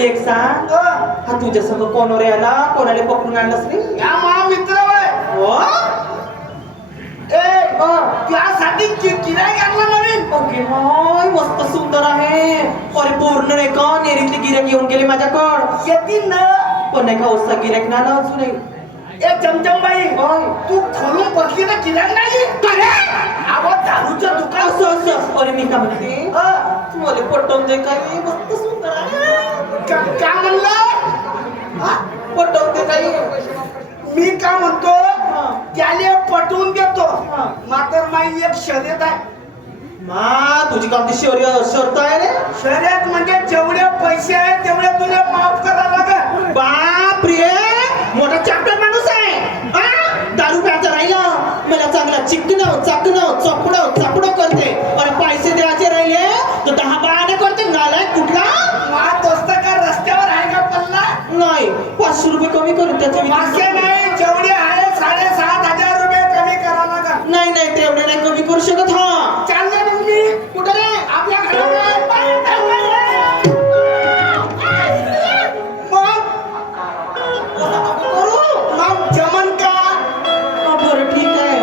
मला एक सांग, हा तुझ्या संग कोण रे आला, कोणाला पकडून आणलास रे? या मा मित्र हो त्यासाठी गिराईक आणला नवीन. ओके हाय, मस्त सुंदर आहे. अरे पूर्ण रे का नेरीतले गिऱ्हाईक येऊन गेले माझ्याकड. येतील ना. पण नाही का असा गिऱ्हाईक ना आला अजूनही. ए चमचमबाई, होय. तू खोलून बसली ना गिराईक नाही. अहो दारूचं दुकान. असं असं. अरे मी काय म्हणते, मला पटवून दे काही, मस्त सुंदर आहे. काय म्हणलं? पटवून दे काही. मी काय म्हणतो, त्याले पटवून देतो. मात्र माई एक शर्यत आहे. मा तुझी कोणती शर्त आहे रे? शर्यत म्हणजे जेवढे पैसे आहेत तेवढे तुला माफ करावं लागेल. बाप रे, मोठा चॅप्टर माणूस आहे. दारू प्यायचं राहिलं, मला चांगला चिकणं चाकणं चपडं करते. अरे पैसे द्यायचे राहिले तर 10 बहाणे करते. नालायक कुठला. माझा दोस्त का रस्त्यावर आहे का पल्ला? नाही, 500 रुपये कमी करू त्याच्या. मासे नाही, जेवढे आहे 7,500 रुपये कमी करावं लागेल. नाही नाही, तेवढे नाही कमी करू शकत. हा चालले मग मी. कुठे रे? आपल्या घराकडे. मग जमन का? बरं ठीक आहे.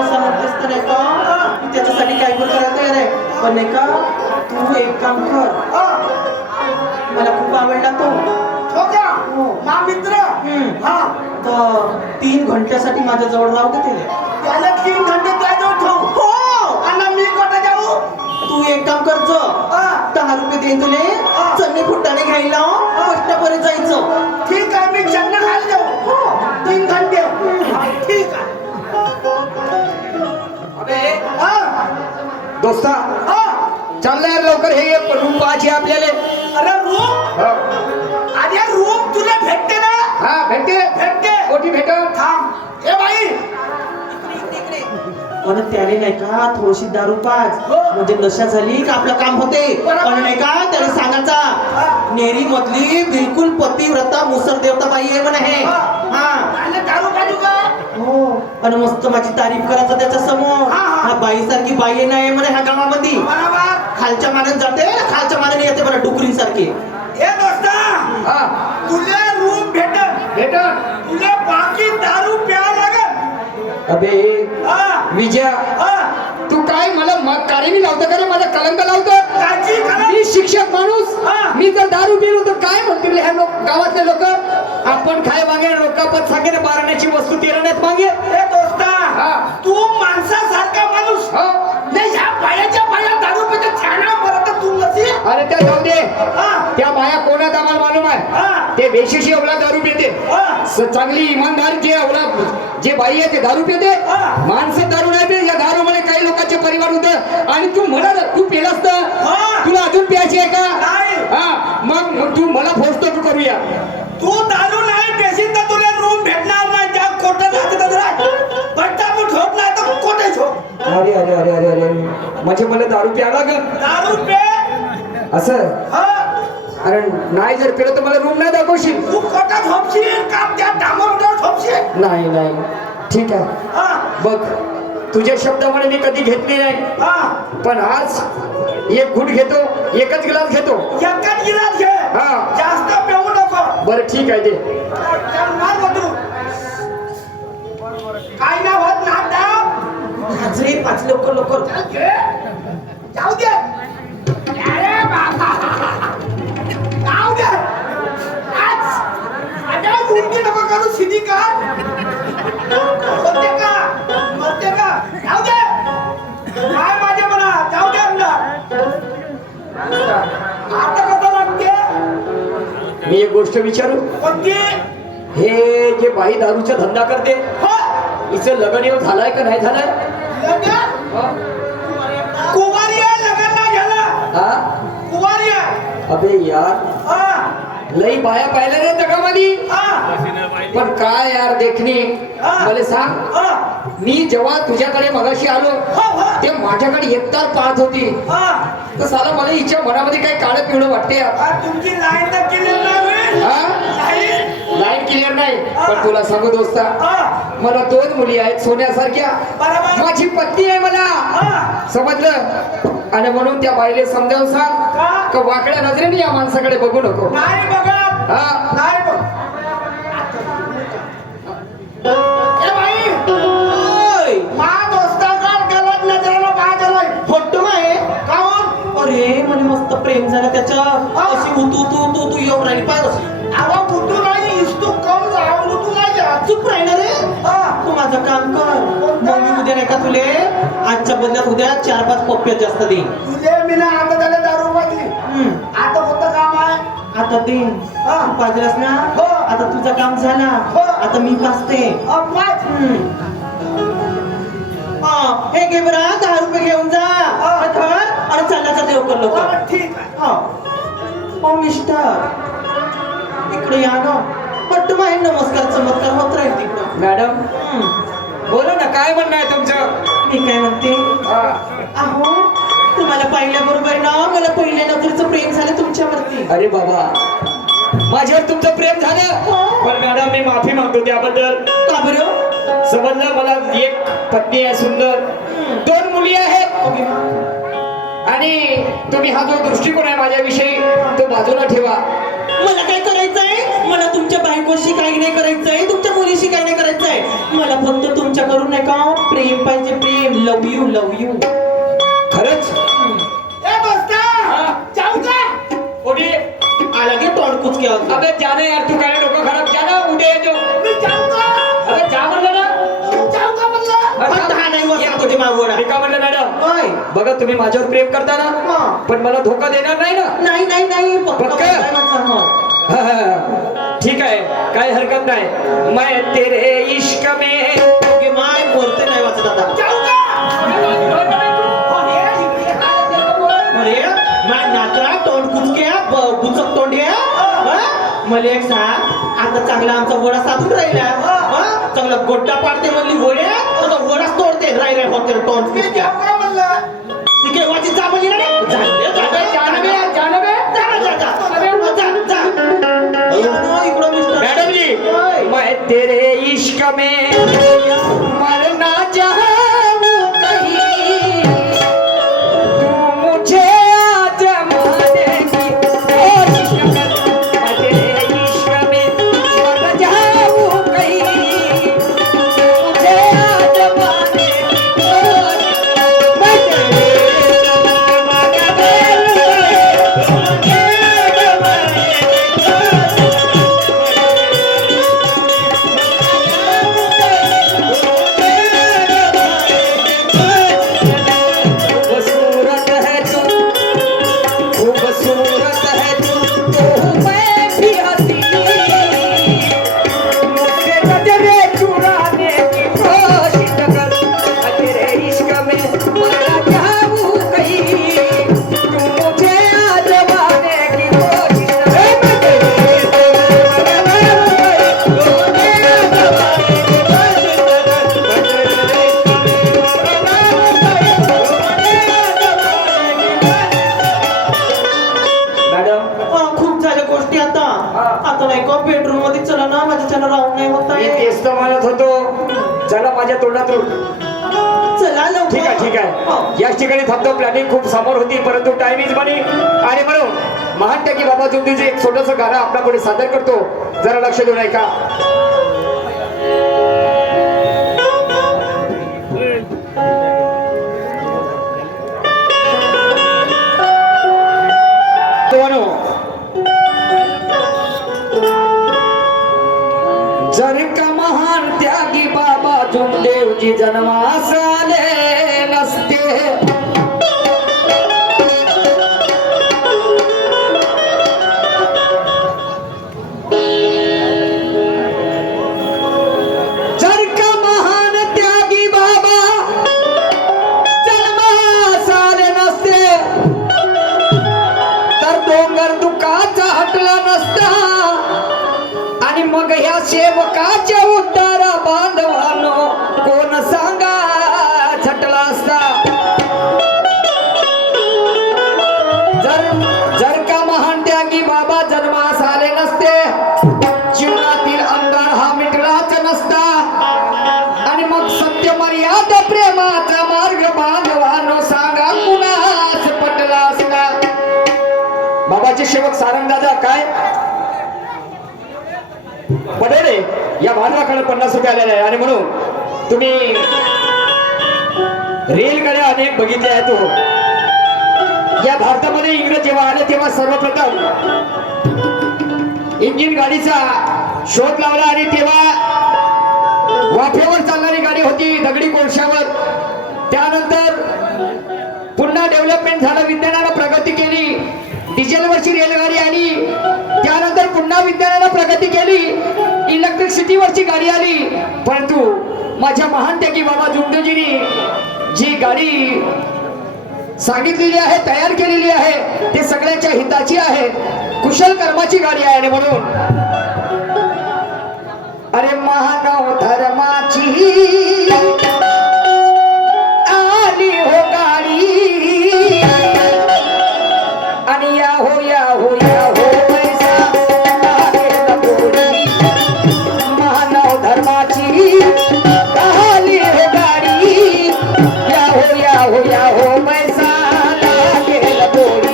असं म्हणतेस तर नाही का, मी त्याच्यासाठी काही पण करायला तयार आहे. पण नाही का, तू एक काम कर, मला खूप आवडला तो. हो का? मा मित्र. हा, तर 3 घंट्यासाठी माझ्या जवळ राहू दे त्याला. त्याला 3 घंटे त्याजवळ ठेवू. हो, आणि मी कुठे जाऊ? तू एक काम करजो, 10 रुपये देईन तुले. चटणी फुटाणे घ्यायला कष्टापर्यंत जायचं. ठीक आहे, मी चन्न खायला जाऊ. 3 घंटे. ठीक आहे. दोस्ता चाललंय लवकर, हे रूम पाहायची आपल्याला. अरे रूम? अरे रूम तुला भेटते ना? हा भेटते. कोठी भेट? थांब. ए बाई, पण त्याने नाही का थोडीशी दारू पाच, म्हणजे नशा झाली का आपलं काम होते. पण नाही का त्याला सांगायचा, नेरी मधली बिलकुल पतिव्रता मुसर देवता बाई आहे म्हणे हे. दारू पाजू का? हो, आणि मस्त माझी तारीफ करायचं त्याच्या समोर. हा बाई सारखी बाई नाही म्हणे ह्या गावामध्ये. खालच्या मानाने जाते, खालच्या मानाने येते बरं, डुकरी सारखी. ए दोस्ता, तुला रूम भेटत, तुला बाकी दारू प्यावं लागल. अबे विजया, तू काय मला कारेमी लावतं का रे? मला कलंक लावतं. मी शिक्षक माणूस, मी जर दारू पिलो तर काय म्हणतील ह्या गावातले लोक? आपण काय मागे लोकांपत सांगे ना, बारण्याची वस्तू तिरण्यात मागे. ए दोस्ता, तू माणसासारखा माणूस नाही, ह्या बायाच्या बाया दारू पिते छाना मरत तू नसी. अरे त्या जाऊ दे, त्या बाया कोणात आम्हाला मालूम आहे. ते बेशिशी अवला दारू पिते. चांगली इमानदार जे अवला जे बाई आहे ते दारू पिते. माणसं दारू नाही पिते. या दारू मध्ये काही लोकांचे परिवार होतं. आणि तू मला तू पेलास तर तुला अजून प्यायची आहे का? मग तू मला फोर्स तर करूया. तू दारू नाही पेशील तर तुला रूम भेटणार नाही. त्या कोर्टात ठोक नाही तर कोठे ठोक. अरे अरे अरे अरे अरे, म्हणजे मला दारू प्यायला लागेल. दारू पे असं? अरे नाही, जर पेलं तर मला रूम नाही दाखवशील. तू कोर्टात झोपशील का त्या डांबरवर झोपशील? नाही नाही, ठीक आहे. बघ, तुझ्या शब्दामुळे मी कधी घेतली नाही. पण आज एक घुट घेतो, एकच गिलास घेतो. एकच गिलास घे, जास्त पिऊ नको. बरं ठीक आहे ते. काय ना होत ना दाब. हजरे 5 लवकर. जाऊ दे. अरे बाबा, जाऊ दे. अरे मुंडी नको करू, सिधी कर. मरते का? जाऊ दे. काय माझे म्हणा, जाऊ दे अंदर. आता कसं लागते? मी एक गोष्ट विचारू? कोणती? हे जे बाई दारूचा धंदा करते, हिचं लग्न येऊन झालंय का नाही झालंय? कुवारी आहे, लग्न नाही झालं. कुवारी आहे. अबे यार, लई बाया पाहिल्या रे जगामध्ये. पण काय यार देखणी, मला सांग, मी जेव्हा तुझ्याकडे मगाशी आलो ते माझ्याकडे एकतार पाहत होती, तर साला मला हिच्या मनामध्ये काही काळं पिवळं वाटते. तुमची लाईन तर क्लिअर नाही. लाईन क्लिअर नाही. पण तुला सांगू दोस्ता, मला 2 मुली आहेत सोन्यासारख्या. माझी पत्नी आहे मला, समजलं? आणि म्हणून त्या बाईले समजावून सांग का? का वाकड्या नजरेने या माणसाकडे बघू नको. नाही बघत हा नाही बघ ए बाई ओय, मा दोस्ताकडे गलत नजरेनं पाहतोय फोटो आहे. काऊन अरे मला मस्त प्रेम झालं त्याच्या. अशी उतू येऊन राहिली पाय अशी. आवा बुद्धू नाही इस्तू कम जा बुद्धू नाही जा चुप राहिना रे. हा तू माझं काम कर. मग मी उद्या नाही का तुले आजच्या बदल्यात उद्या 4-5 पप्प्या जास्त देईन. तुझे मी ना आता त्याला दारू पाजली हम्म. आता होतं काम आहे आता देईन. हा. तू पाजलास ना. हो. आता तुझं काम झाला. हो. आता मी पाजते. पाच हा, हे घे बरं 10 रुपये घेऊन जा. हे धर आणि चालण्याचा देव कर लवकर. ठीक आहे हा. ओ मिस्टर इकडे या ना. पट्ट माही नमस्कार चमत्कार होत राहील तिकडं. मॅडम हम्म. बोला ना काय म्हणणं आहे तुमचं. मी काय म्हणते हा. अहो तुम्हाला पाहिल्याबरोबर ना मला पहिल्या नजरेचं प्रेम झालं तुमच्यावरती. अरे बाबा माझ्यावर तुमचं प्रेम झालं पण मॅडम मी माफी मागतो त्याबद्दल. का बरं? समजलं मला एक पत्नी आहे सुंदर 2 मुली आहेत ओके. आणि तुम्ही हा जो दृष्टिकोन आहे माझ्याविषयी तो बाजूला ठेवा. मला काय करायचंय? मला तुमच्या बायकोशी काही नाही करायचंय, तुमच्या मुलीशी काही नाही करायचंय. मला फक्त तुमच्याकडून नाही का प्रेम पाहिजे. प्रेम. लव यू लव यू. खरंच ए दोस्ता हा. जाऊ का कोणी आला गे तोंड कुचके होता. अबे जाना यार तू काय डोकं खराब जाना उद्या येतो. मी जाऊ का अबे जा म्हणलं ना. जाऊ का म्हणलं पण 10 नाही वाजता तुझी मागवडा. मी का म्हणलं मॅडम ओय. बघा तुम्ही माझ्यावर प्रेम करता ना हा. पण मला धोका देणार नाही ना. नाही नाही नाही पक्का पक्का? म्हणताय माझा. हो. हा, हा. ठीक आहे काही हरकत नाही. मैं तेरे इश्क में ओके माय बोलते नाही वाचत आता. जाऊ का अरे माय नाचरा तोंड कुचक्या बुचक तोंड आहे. हा? मला एक सांग आता चांगला आमचा वडा साधून राहिला. हा? चांगला गोट्टा पाडते म्हणली वडे तो वडाच तोडते राय होते तोंड मी कुचक्या. जाऊ का म्हणलं ठीक आहे वाची जा म्हणली ना रे. जा, जा, जा, जानवे जा, जानवे जा, जा, जा. जा, जा. या ना इकडं मिस्टर. मैडम जी ओय. मैं तेरे इश्क में मरना चाहूं कहीं तू मुझे आजमाने की कोशिश कर. मैं तेरे इश्क में मर जाऊं कहीं तू मुझे आजमाने की कोशिश कर. मैं तेरे इश्क में मर खूबसूरत है तू खूबसूरत है तू तो मैं भी हंसी मुझसे नजरें चुराने की कोशिश कर. मैं तेरे इश्क में मरना चाहूं कहीं तू मुझे आजमाने की कोशिश कर. मैं तेरे इश्क में मरना चाहूं कहीं तू मुझे आजमाने की कोशिश कर. मैं तेरे इश्क में मरना मॅडम हा, खूप झाल्या गोष्टी आता. आता नाही का बेडरूम मध्ये चला ना माझ्याच्यानं राहून नाही होत मी आहे. तेच तर म्हणत होतो चला माझ्या तोंडातून. चला लवकर. ठीक आहे ठीक हो. आहे याच ठिकाणी थांबतो. प्लॅनिंग खूप समोर होती परंतु टाइम इज मनी आणि म्हणून महान टक्के बाबा जुंदूचे एक छोटंसं गाणं आपल्यापुढे सादर करतो. जरा लक्ष देऊन ऐका. जर का महान त्यागी बाबा जुमदेवजी जन्मास आले नसते जर का महान त्यागी बाबा जन्मास आले नसते तर डोंगर दुखाचा हटला नसता आणि मग ह्या सेवकाच्या उद्धारा बांधवानो कोण सांगा झटला असता. जर का महान त्यागी बाबा जन्मास आले नसते जीवनातील अंधार हा मिटलाच नसता आणि मग सत्य मर्यादा प्रेमाचा मार्ग बांधवानो सांगा कुणास धर्माचे सेवक सारंग दादा काय पडोळे या मानवाकडे 50 रुपये आलेले आहे आणि म्हणून तुम्ही रेलगाड्या अनेक बघितल्या आहेत हो. या भारतामध्ये इंग्रज जेव्हा आले तेव्हा सर्वप्रथम इंजिन गाडीचा शोध लावला आणि तेव्हा वाफेवर चालणारी गाडी होती दगडी कोळशावर. त्यानंतर पुन्हा डेव्हलपमेंट झालं, विज्ञानानं प्रगती केली, डिझेलवरची रेलगाडी आली. त्यानंतर पुन्हा विज्ञानानं प्रगती केली, इलेक्ट्रिसिटीवरची गाडी आली. परंतु माझ्या महान त्यागी बाबा जुमदेवजींनी जी गाडी सांगितलेली आहे, तयार केलेली आहे, ते सगळ्यांच्या हिताची आहे, कुशल कर्माची गाडी आहे. आणि म्हणून अरे मानव धर्माची आली हो गाडी आणि या हो या हो या हो पैसा लागेल गोडी. मानव धर्माची आली हो गाडी या हो या हो या हो पैसा लागेल गोडी.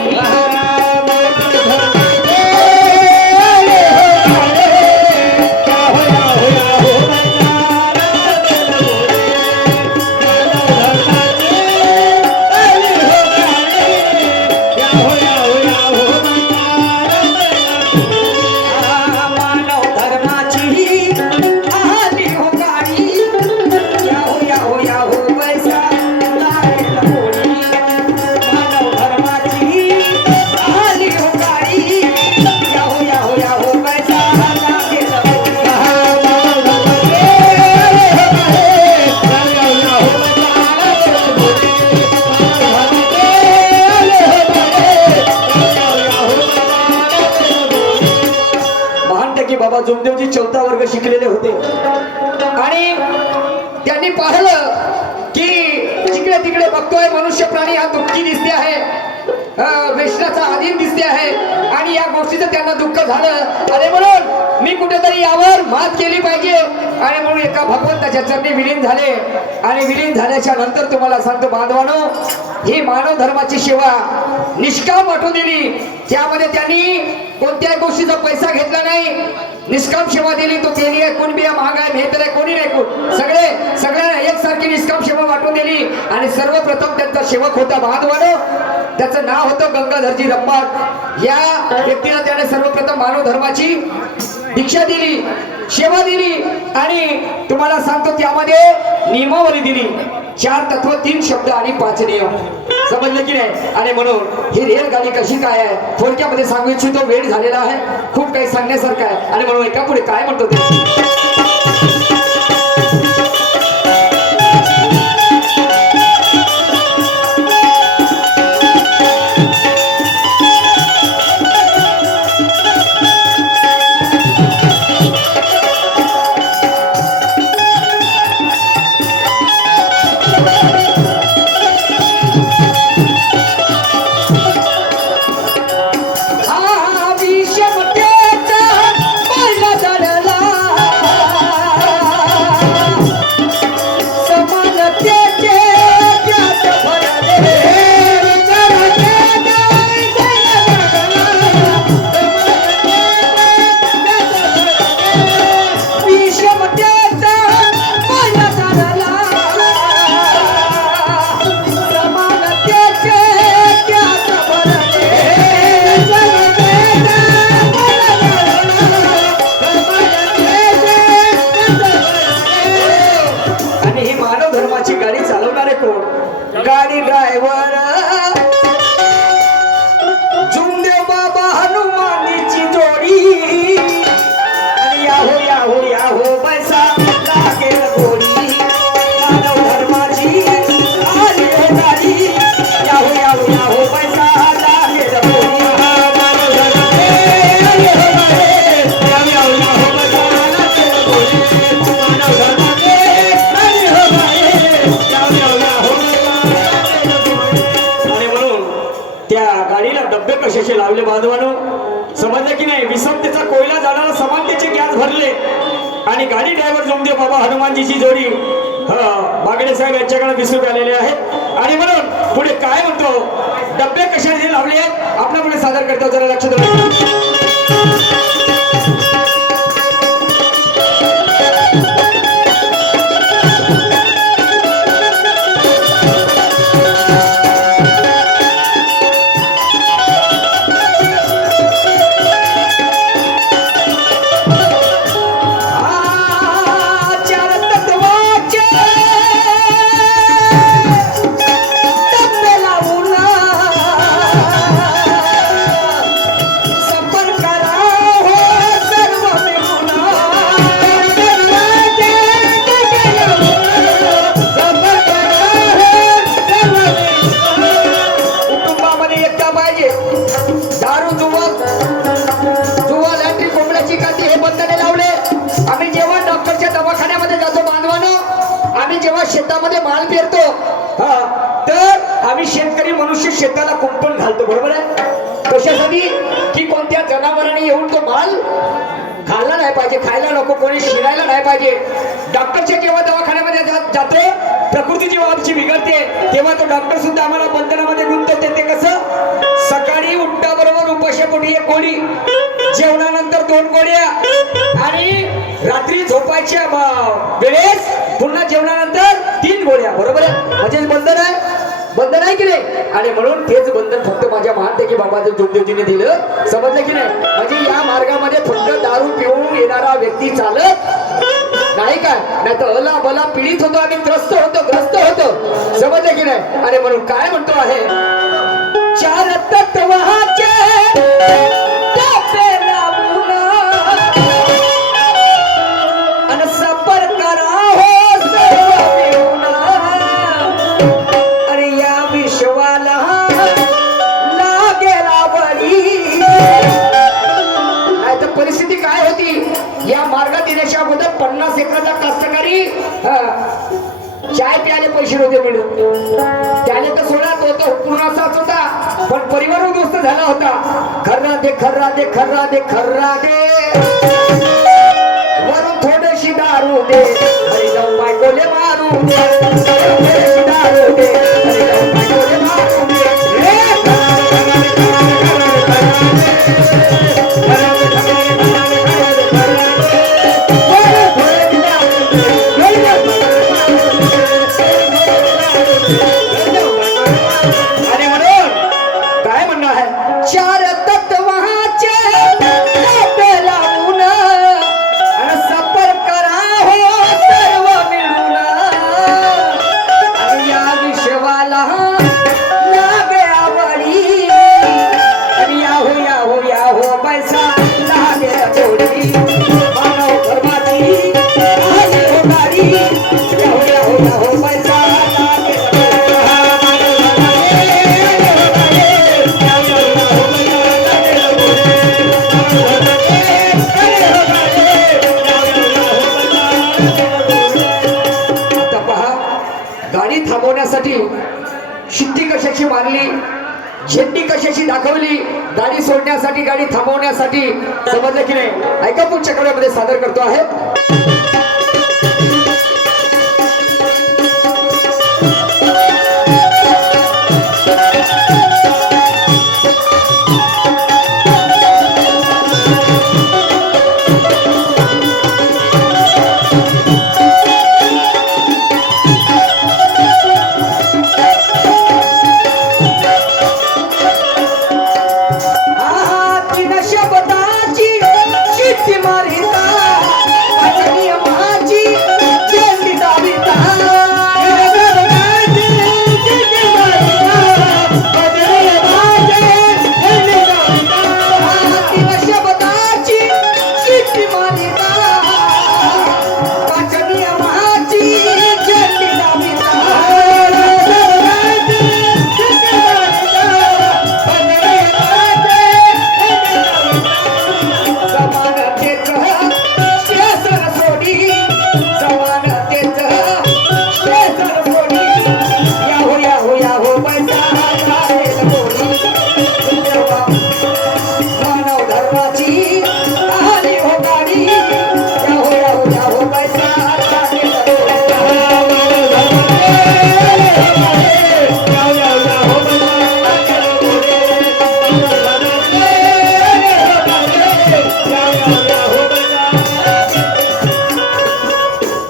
बाबा जुमदेवजी 4था वर्ग शिकलेले होते आणि त्यांनी पाहिलं की जिकडे तिकडे बघतोय मनुष्य प्राणी हा दुःखी दिसते आहे, व्यसनाचा अधीन दिसते आहे आणि या गोष्टीचं त्यांना दुःख झालं. आणि म्हणून मी कुठेतरी यावर मात केली पाहिजे आणि म्हणून एका भगवंताच्या चरणी विलीन झाले. आणि विलीन झाल्याच्या नंतर तुम्हाला सांगतो बांधवानो, ही मानव धर्माची सेवा निष्काम वाटून दिली. त्यामध्ये त्यांनी कोणत्याही गोष्टीचा पैसा घेतला नाही, निष्काम सेवा दिली. तो केली आहे, कोण बिया महाग आहे, मेहतर आहे, कोणी नाही, सगळ्यांना एकसारखी निष्काम सेवा वाटून दिली. आणि सर्वप्रथम त्यांचा सेवक होता बांधवानो, त्याचं नाव होतं गंगाधरजी रंबाग. या व्यक्तीला त्याने सर्वप्रथम मानव धर्माची दीक्षा दिली, सेवा दिली. आणि तुम्हाला सांगतो त्यामध्ये नियमावली दिली, 4 तत्व, 3 शब्द आणि 5 नियम. समजलं की नाही? आणि म्हणून ही रेलगाडी कशी काय आहे थोडक्यामध्ये सांगू इच्छितो. वेळ झालेला आहे, खूप काही सांगण्यासारखं आहे. आणि म्हणून एका पुढे काय म्हणतो ते गाडी ड्रायव्हर जुमदेव बाबा हनुमानीची जोडी. आणि या हो पैसा लागेल गोडी. मानव धर्माची आली हो गाडी या हो पैसा लागेल गोडी. डब्बे कशाचे लावले बांधवानो, समजलं की नाही? विषमतेचा कोयला जाणारा समानतेचे गॅस भरले आणि गाडी ड्रायव्हर जुमदेव बाबा हनुमानजीची जोडी बागडे साहेब यांच्याकडे 20 रुपये आलेले आहेत. आणि म्हणून पुढे काय म्हणतो, डब्बे कशाचे लावले आहेत आपल्या पुढे सादर करतो, जरा लक्ष द्या. दारू जुवा लॅट्रिक कोंबड्याची काती हे बंधने लावले. आम्ही जेव्हा डॉक्टरच्या दवाखान्यामध्ये जातो बांधवानं, आम्ही जेव्हा शेतामध्ये माल पेरतो तर आम्ही शेतकरी मनुष्य शेताला कुंपण घालतो, बरोबर आहे. कशासाठी की कोणत्या जनावरांनी येऊन तो माल खाल्ला नाही पाहिजे, खायला नको, कोणी शिरायला नाही पाहिजे. डॉक्टरच्या जेव्हा दवाखान्यामध्ये जातो, प्रकृती जेव्हा आमची बिघडते तेव्हा तो डॉक्टर सुद्धा आम्हाला बंधनामध्ये गुंतवते. ते कसं, सकाळी उठल्याबरोबर उपाशापोटी एक गोळी, जेवणानंतर 2 गोळ्या आणि रात्री झोपायच्या वेळेस पुन्हा जेवणानंतर 3 गोळ्या, बरोबर आहे. म्हणजे बंधन आहे की नाही. आणि म्हणून तेच बंधन फक्त माझ्या महानटेकी बाबाच्या जोगदेवजीने दिलं, समजलं की नाही. म्हणजे या मार्गामध्ये फक्त दारू पिऊन येणारा व्यक्ती चालत नाही काय, नाही तर अला बला पीडित होतो, आम्ही ग्रस्त होतो, समजलं की नाही. आणि म्हणून काय म्हणतो आहे, 4 तत्वाचे डबे लावून अन सफर करा हो सर्व मिळून. अरे या विश्वाला लागेल आवडी. नाही तर परिस्थिती काय होती, या मार्गात येण्याच्या अगोदर 50 एकराचा कास्तकारी चाय प्यायले पैसे नव्हते मिळून. त्याने तर सोडा तो पूर्ण असाच होता, पण परिवार उद्ध्वस्त झाला होता. खर्रा दे वरून थोडीशी दारू दे, हरी जाऊ बायकोले मारू दे, थोडीशी दारू दे, हरी जाऊ बायकोले मारू दे. आणि म्हणून काय म्हणणं आहे, 4 तत्वाचे डबे लावून आणि सफर करा हो सर्व मिळून. आणि या विश्वाला लागे आवडी, आणि याहो पैसा लागे थोडी, मानव धर्माची आली हो गाडी. याहो पैसा लागे गाडी थांबवण्यासाठी शिट्टी कशाची मारली, झेंडी कशाची दाखवली, गाडी सोडण्यासाठी, गाडी थांबवण्यासाठी, समजलं की नाही. ऐका पुढच्या कडव्यामध्ये सादर करतो आहे.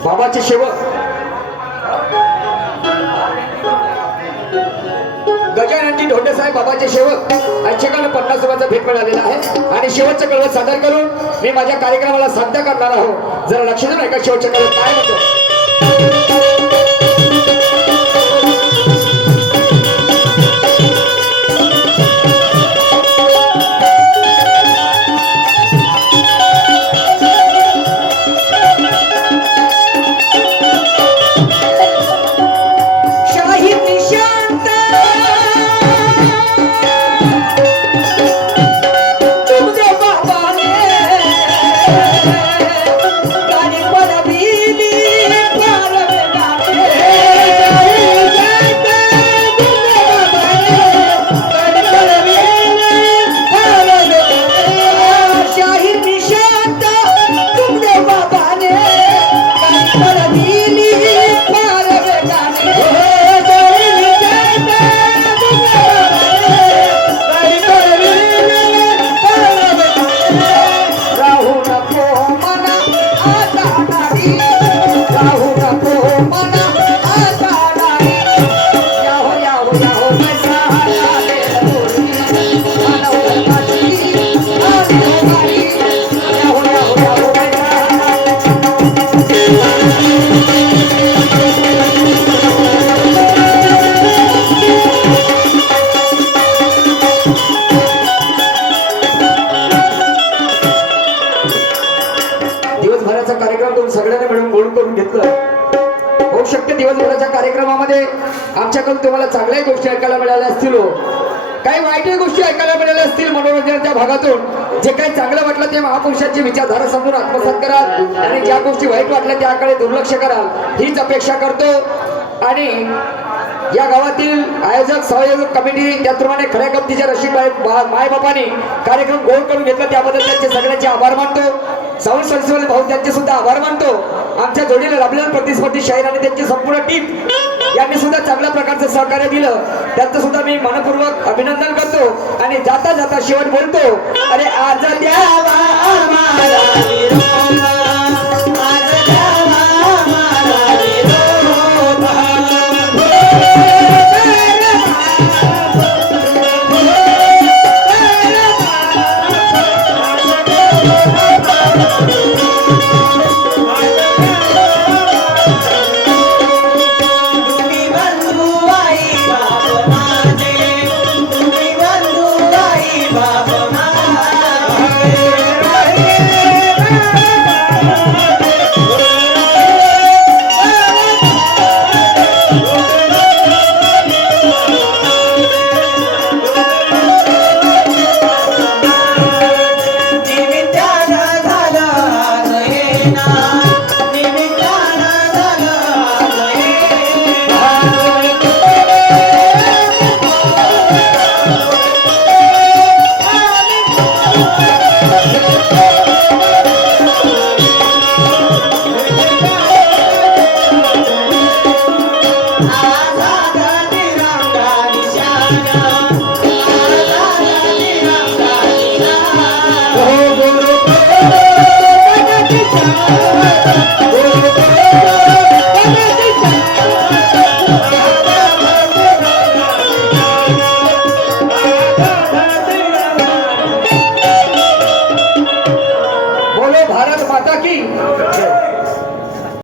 बाबाचे सेवक गजाननजी ढोंडे साहेब बाबाचे सेवक यांच्याकडे 50 रुपयाचा भेट मिळालेला आहे. आणि शेवटचं कळवत सादर करून मी माझ्या कार्यक्रमाला साध्य करणार आहोत. जरा लक्ष देऊन ऐका शेवटचं कळवत काय म्हणतो. दिवसभराच्या कार्यक्रमामध्ये आमच्याकडून तुम्हाला चांगल्याही गोष्टी ऐकायला मिळाल्या असतील हो. काही वाईटही गोष्टी ऐकायला मिळाल्या असतील मनोरंजनाच्या भागातून. जे काही चांगलं वाटलं ते महापुरुषांची विचारधारा समोर आत्मसात कराल आणि ज्या गोष्टी वाईट वाटल्या त्याकडे दुर्लक्ष कराल हीच अपेक्षा करतो. आणि या गावातील आयोजक संयोजक कमिटी त्याचप्रमाणे खऱ्या गमतीच्या रशीद मायबापांनी कार्यक्रम गोड करून घेतला त्याबद्दल त्यांचे सगळ्यांचे आभार मानतो. साऊंड सर्व्हिसवाले भाऊ त्यांचे सुद्धा आभार मानतो. आमच्या जोडीला लाभलेले प्रतिस्पर्धी शाहीर आणि त्यांची संपूर्ण टीम यांनी सुद्धा चांगल्या प्रकारचं सहकार्य दिलं. त्यांचं सुद्धा मी मनपूर्वक अभिनंदन करतो. आणि जाता जाता शेवट बोलतो, अरे आज द्यावा मला निरोप, आज द्यावा मला निरोप. भारत माता की